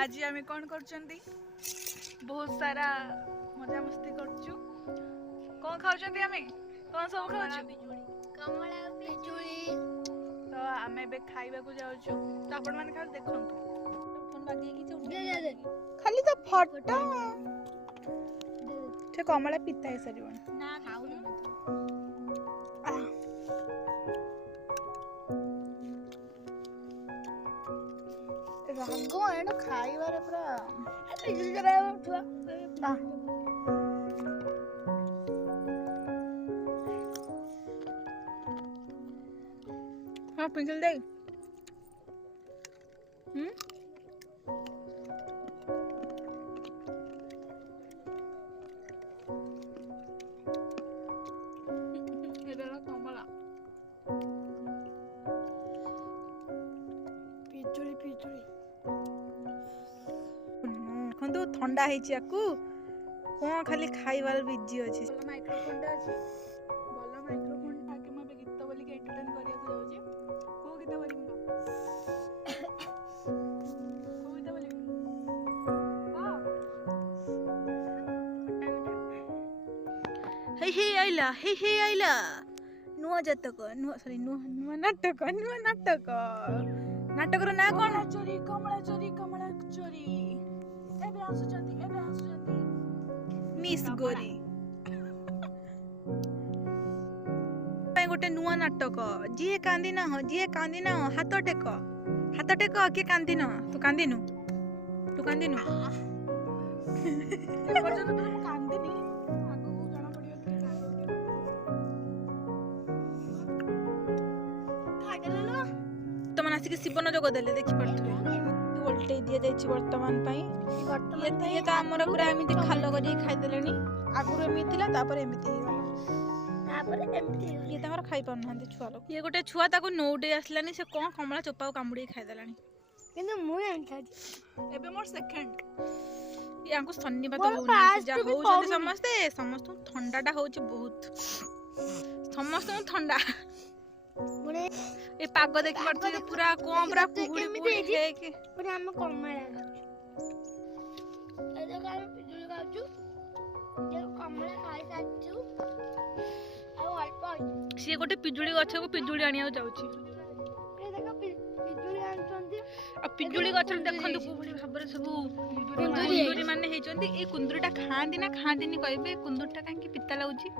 आज आम कौन कर बहुत सारा मजा मस्ती करचु कौन खाऊं आम कौन सब खाऊं तो आम ए खाइबा को जाऊँ तो आपण मैंने खाली देखु खाली तो फटा से कमला पिता है सारी ना खाऊनी राग एण खाइबार पूरा हाँ पिंकल दे कमला पिजुली पिजुली देखो ठंडा है कौन खाली खाइबार बिजी अच्छी माइक्रोफोन अच्छी भल माइक्रोफोन टाके मैं गीत बोल के एंटरटेन करने जाऊँ कौ गीत बोल हे आइला नुआ जातक नुआ सॉरी नुआ नाटक नाटकर ना कौन कमला चोरी एबे आसुचंती मिस गोरी गोटे नुआ नाटक जी कांदी ना हो हाथ टेक किए कांदी न तू कांदिनु तुम आसिक शिवन जोग देले देखि पड़थुए उल्टे दिया जाइछि वर्तमान पई ये तो हमर पूरा एमिति खालो करी खाइ देलेनी आगुर एमितिला तापर एमिति ये तमर खाइ पाउ नहंती छुआ लोग ये गोटे छुआ ताको नौडे आसलानी से कोन कमला चोपा कामुडी खाइ देलानी किंतु मु एंठाडी एबे मोर सेकंड यांको सन्निबात होनी जा होउछन समस्त ठंडाटा होउछ बहुत समस्त ठंडा मुने ए पाग देखि पड़छ पूरा कोन पूरा कुहुडी हे के मुने हम कमला ए देखो हम पिजुली खाउछु जे कमला खाइ साचु आ अल्प से गोटे पिजुली गछ को पिजुली आनिया जाउछि ए देखो पिजुली आनछंती आ पिजुली गछ देखंतु कुहुडी भाबरे सब कुंदुरी माने हेचंती ए कुंदुरीटा खांदी ना खांदीनी कहबे कुंदुरटा काहे पिता लाउछि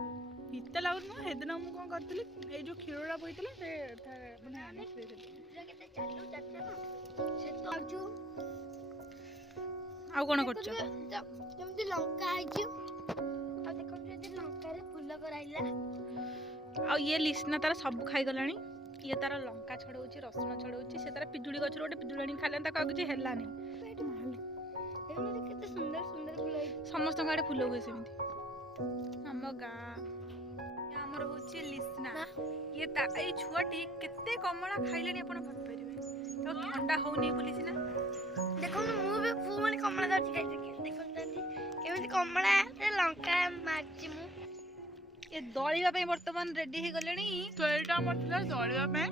पिता लागु न हेदिन हम कोन करतली ए जो खिरोडा बोइतले से माने आने से केते चालू जाते ना से तो आजु आ कोन करछ केमती लंका आइछु आ देखो जे लंका रे फूल कराइला आ ये लिसना तार सब खाइ गलानी ये तार लंका छड़ौछि रसुन छड़ौछि से तार पिजुली गछ रोटे पिजुली खाले ता किछ हेला नै एमती केते सुंदर सुंदर फूल समस्त गाडे फूल हुए सेमिति हम गा हमर होछि लिसना ये ता ए छुआटी केते कमला खाइलेनी अपन भाबि परिबे तो ठंडा होउनी बोली सिना देखो मु भी फूल कमला दर्ज खाइ देखो केमती कमला रे लंका मारछि मु ये दळिबा पे वर्तमान रेडी हे गलेनी तो एटा मतला दळिबा पे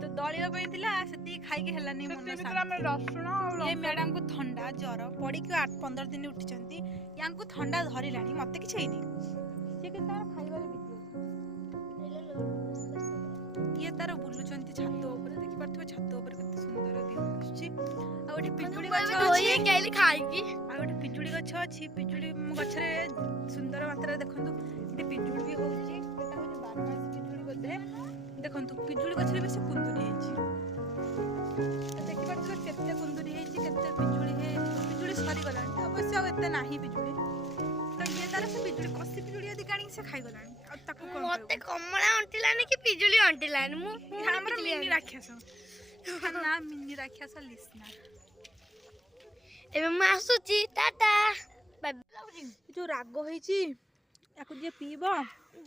तो दळिबा पे थिला सेती खाइ के हेलानी मन सा में रसुण ये मैडम को ठंडा ज्वर पड़ी के 8-15 दिन उठिचंती यांको ठंडा धरिलानी मते कि छैनी से के तार खाइबारे बिजी ये तार बुलुचंती छातो ऊपर देखि परथबे छातो ऊपर केते सुंदर व्यू आछि आ ओठी पिजुली गछ होई गेली खाइ की आ ओठी पिजुली गछ अछि पिजुली गछ रे सुंदर मात्रा देखंतु एठी पिजुली भी होउछि एटा होछि 12 मास पिजुली बोधे देखंतु पिजुली गछ रे बेसी कुंदुरी हेछि देखि परथबे केते कुंदुरी हेछि केते पिजुली सरी गलानी अवश्य एते नाही पिजुली तो ये तार से पिजुली कसी पिजुली यदि काणी से खाइ गलानी आ ताको कोन मते कमला अंटिलानी कि पिजुली अंटिलानी मु हमर मिनी राक्षस ना मिनी राक्षस लिसना एबे मु आसुची टाटा जो राग होइछि याको जे पीबो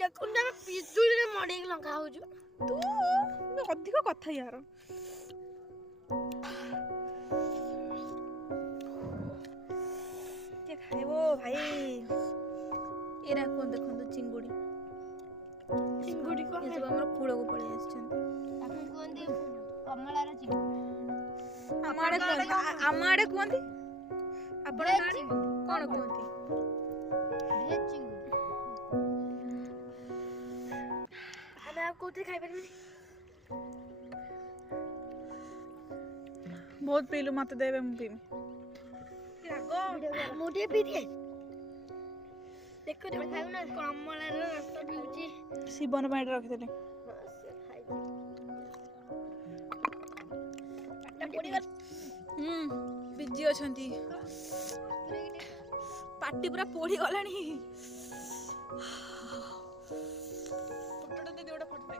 देखो ना पिजुली रे मडी लंका होजु तू अधिक कथा यार के खाइबो भाई एरा कोन देखंतु चिंगुडी को ये सब हमर कूड़ को पळे आछन ताकू कोंदी कमला रे चिंगुडी हमर ଆଡେ କୁହନ୍ତି ଆମ ଆଡେ କୁହନ୍ତି ଆପଣଙ୍କ ଆଡେ କଣ କୁହନ୍ତି? ଆମେ ଆଉ କୋଉଥିରେ ଖାଇପାରିବିନି। ବହୁତ ପିଇଲୁ ମତେ ଦେବେ ମୁଁ ପିଇବି। ରାଗ ମୁଁ ଟିକେ ପିଇଦିଏ। ଦେଖ ଖାଇବୁ ନା କମଳାର ରସ ପିଉଛି। ଶିବନ ପାଇଁ ରଖିଦେଲି। ବିଜି ଅଛନ୍ତି। ପାଟି ପୁରା ପୋଡି ଗଲାଣି। ଫଟୋ ଦେଇ ଗୋଟେ ଫଟୋ